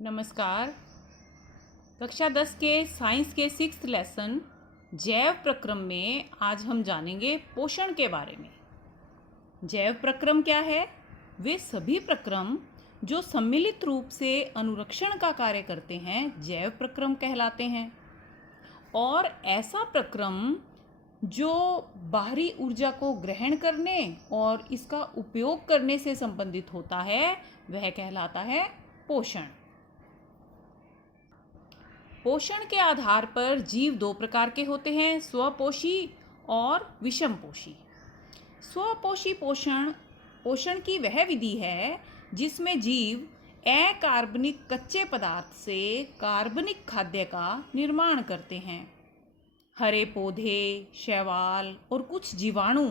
नमस्कार। कक्षा 10 के साइंस के 6th लेसन जैव प्रक्रम में आज हम जानेंगे पोषण के बारे में। जैव प्रक्रम क्या है? वे सभी प्रक्रम जो सम्मिलित रूप से अनुरक्षण का कार्य करते हैं जैव प्रक्रम कहलाते हैं। और ऐसा प्रक्रम जो बाहरी ऊर्जा को ग्रहण करने और इसका उपयोग करने से संबंधित होता है वह कहलाता है पोषण। पोषण के आधार पर जीव दो प्रकार के होते हैं, स्वपोषी और विषमपोषी। स्वपोषी पोषण की वह विधि है जिसमें जीव अकार्बनिक कच्चे पदार्थ से कार्बनिक खाद्य का निर्माण करते हैं। हरे पौधे, शैवाल और कुछ जीवाणु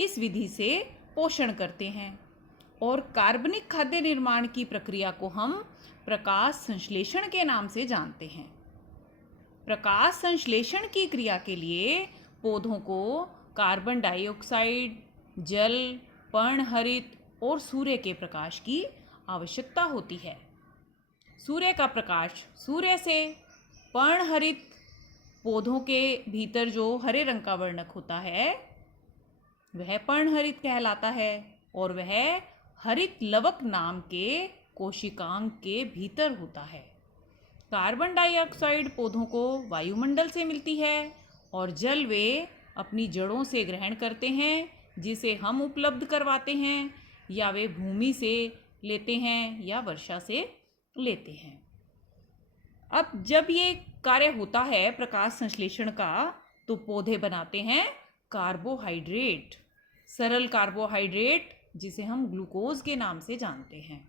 इस विधि से पोषण करते हैं। और कार्बनिक खाद्य निर्माण की प्रक्रिया को हम प्रकाश संश्लेषण के नाम से जानते हैं। प्रकाश संश्लेषण की क्रिया के लिए पौधों को कार्बन डाइऑक्साइड, जल, पर्णहरित और सूर्य के प्रकाश की आवश्यकता होती है। सूर्य का प्रकाश सूर्य से पर्णहरित पौधों के भीतर जो हरे रंग का वर्णक होता है वह पर्णहरित कहलाता है और वह हरित लवक नाम के कोशिकांग के भीतर होता है। कार्बन डाइऑक्साइड पौधों को वायुमंडल से मिलती है और जल वे अपनी जड़ों से ग्रहण करते हैं जिसे हम उपलब्ध करवाते हैं या वे भूमि से लेते हैं या वर्षा से लेते हैं। अब जब ये कार्य होता है प्रकाश संश्लेषण का तो पौधे बनाते हैं कार्बोहाइड्रेट, सरल कार्बोहाइड्रेट जिसे हम ग्लूकोज के नाम से जानते हैं,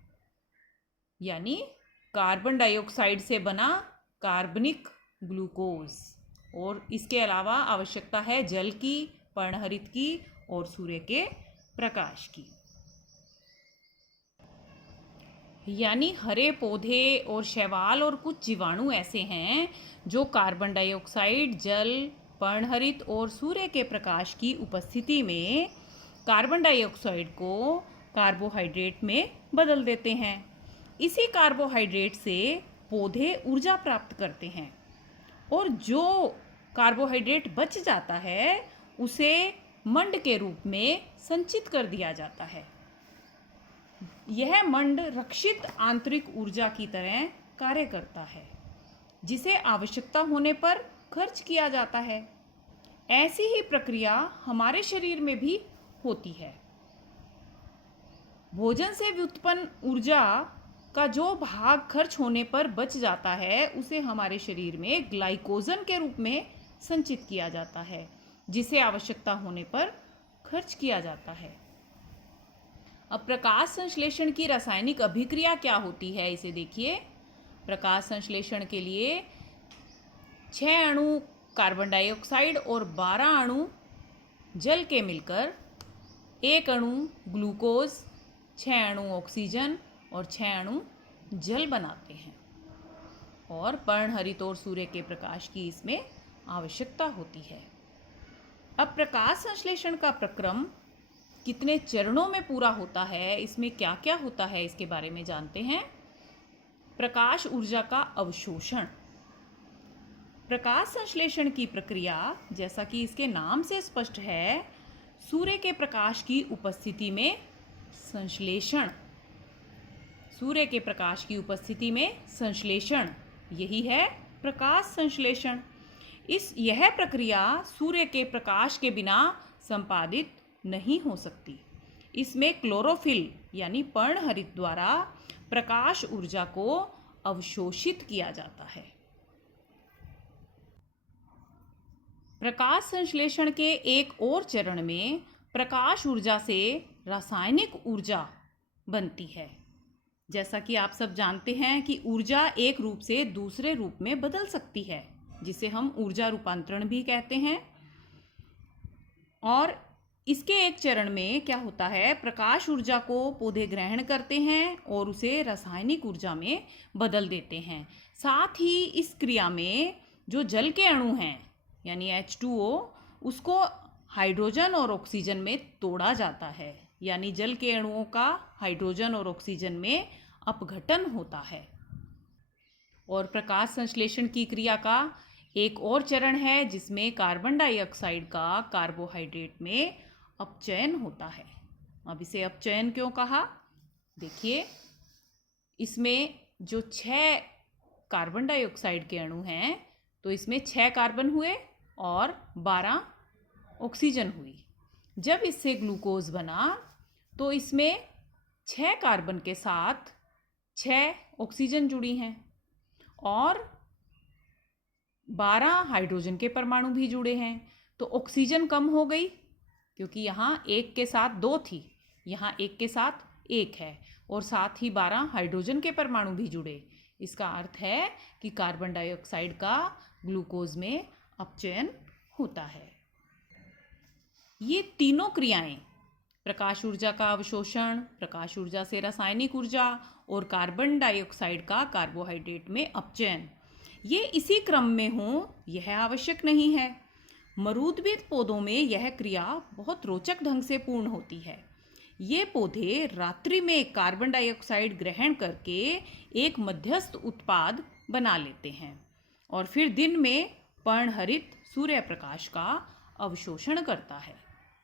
यानी कार्बन डाइऑक्साइड से बना कार्बनिक ग्लूकोज। और इसके अलावा आवश्यकता है जल की, पर्णहरित की और सूर्य के प्रकाश की। यानी हरे पौधे और शैवाल और कुछ जीवाणु ऐसे हैं जो कार्बन डाइऑक्साइड, जल, पर्णहरित और सूर्य के प्रकाश की उपस्थिति में कार्बन डाइऑक्साइड को कार्बोहाइड्रेट में बदल देते हैं। इसी कार्बोहाइड्रेट से पौधे ऊर्जा प्राप्त करते हैं और जो कार्बोहाइड्रेट बच जाता है उसे मंड के रूप में संचित कर दिया जाता है। यह मंड रक्षित आंतरिक ऊर्जा की तरह कार्य करता है जिसे आवश्यकता होने पर खर्च किया जाता है। ऐसी ही प्रक्रिया हमारे शरीर में भी होती है। भोजन से व्युत्पन्न ऊर्जा का जो भाग खर्च होने पर बच जाता है उसे हमारे शरीर में ग्लाइकोजन के रूप में संचित किया जाता है जिसे आवश्यकता होने पर खर्च किया जाता है। अब प्रकाश संश्लेषण की रासायनिक अभिक्रिया क्या होती है इसे देखिए। प्रकाश संश्लेषण के लिए 6 अणु कार्बन डाइऑक्साइड और 12 अणु जल के मिलकर 1 अणु ग्लूकोज, 6 अणु ऑक्सीजन और 6 अणु जल बनाते हैं। और पर्णहरित और सूर्य के प्रकाश की इसमें आवश्यकता होती है। अब प्रकाश संश्लेषण का प्रक्रम कितने चरणों में पूरा होता है, इसमें क्या क्या होता है इसके बारे में जानते हैं। प्रकाश ऊर्जा का अवशोषण। प्रकाश संश्लेषण की प्रक्रिया जैसा कि इसके नाम से स्पष्ट है, सूर्य के प्रकाश की उपस्थिति में संश्लेषण। सूर्य के प्रकाश की उपस्थिति में संश्लेषण, यही है प्रकाश संश्लेषण। यह प्रक्रिया सूर्य के प्रकाश के बिना संपादित नहीं हो सकती। इसमें क्लोरोफिल यानी पर्णहरित द्वारा प्रकाश ऊर्जा को अवशोषित किया जाता है। प्रकाश संश्लेषण के एक और चरण में प्रकाश ऊर्जा से रासायनिक ऊर्जा बनती है। जैसा कि आप सब जानते हैं कि ऊर्जा एक रूप से दूसरे रूप में बदल सकती है जिसे हम ऊर्जा रूपांतरण भी कहते हैं। और इसके एक चरण में क्या होता है, प्रकाश ऊर्जा को पौधे ग्रहण करते हैं और उसे रासायनिक ऊर्जा में बदल देते हैं। साथ ही इस क्रिया में जो जल के अणु हैं यानी H2O उसको हाइड्रोजन और ऑक्सीजन में तोड़ा जाता है, यानी जल के अणुओं का हाइड्रोजन और ऑक्सीजन में अपघटन होता है। और प्रकाश संश्लेषण की क्रिया का एक और चरण है जिसमें कार्बन डाइऑक्साइड का कार्बोहाइड्रेट में अपचयन होता है। अब इसे अपचयन क्यों कहा? देखिए, इसमें जो 6 कार्बन डाइऑक्साइड के अणु हैं तो इसमें 6 कार्बन हुए और 12 ऑक्सीजन हुई। जब इससे ग्लूकोज बना तो इसमें 6 कार्बन के साथ 6 ऑक्सीजन जुड़ी हैं और 12 हाइड्रोजन के परमाणु भी जुड़े हैं। तो ऑक्सीजन कम हो गई क्योंकि यहाँ 1 के साथ 2 थी, यहाँ 1 के साथ 1 है और साथ ही 12 हाइड्रोजन के परमाणु भी जुड़े। इसका अर्थ है कि कार्बन डाइऑक्साइड का ग्लूकोज में अपचयन होता है। ये तीनों क्रियाएं, प्रकाश ऊर्जा का अवशोषण, प्रकाश ऊर्जा से रासायनिक ऊर्जा और कार्बन डाइऑक्साइड का कार्बोहाइड्रेट में अपचयन, ये इसी क्रम में हो यह आवश्यक नहीं है। मरूदबिद पौधों में यह क्रिया बहुत रोचक ढंग से पूर्ण होती है। ये पौधे रात्रि में कार्बन डाइऑक्साइड ग्रहण करके एक मध्यस्थ उत्पाद बना लेते हैं और फिर दिन में पर्णहरित सूर्य प्रकाश का अवशोषण करता है।